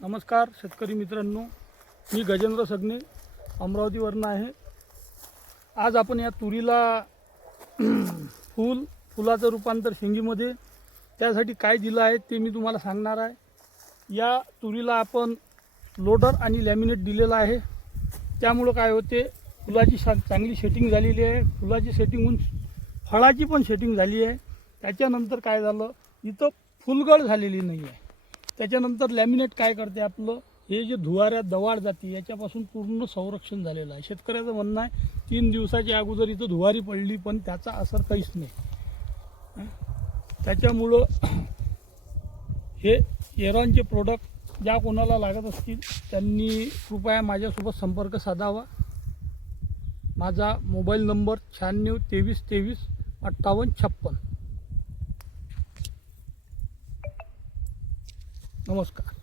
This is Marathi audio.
नमस्कार शेतकरी मित्रांनो, मी गजेंद्र सगने अमरावतीवरून आहे। आज आपण या तुरीला फुलाचं रूपांतर शेंगीमध्ये त्यासाठी काय दिलं आहे ते मी तुम्हाला सांगणार आहे। या तुरीला आपण लोडर आणि लॅमिनेट दिलेला आहे। त्यामुळे काय होते, फुलाची चांगली सेटिंग झालेली आहे, फुलाची सेटिंग होऊन फळाची पण सेटिंग झाली आहे। त्याच्यानंतर काय झालं, इथं फुलगळ झालेली नाही आहे। त्याच्यानंतर लॅमिनेट काय करते, आपलं हे जे धुवाऱ्यात दवाड जाते याच्यापासून पूर्ण संरक्षण झालेलं आहे। शेतकऱ्याचं म्हणणं आहे 3 दिवसाच्या अगोदर इथं धुवारी पडली पण त्याचा असर काहीच नाही। त्याच्यामुळं हे एरॉनचे प्रोडक्ट ज्या कोणाला लागत असतील त्यांनी कृपया माझ्यासोबत संपर्क साधावा। माझा मोबाईल नंबर 96 23 23 58 56। नमस्कार।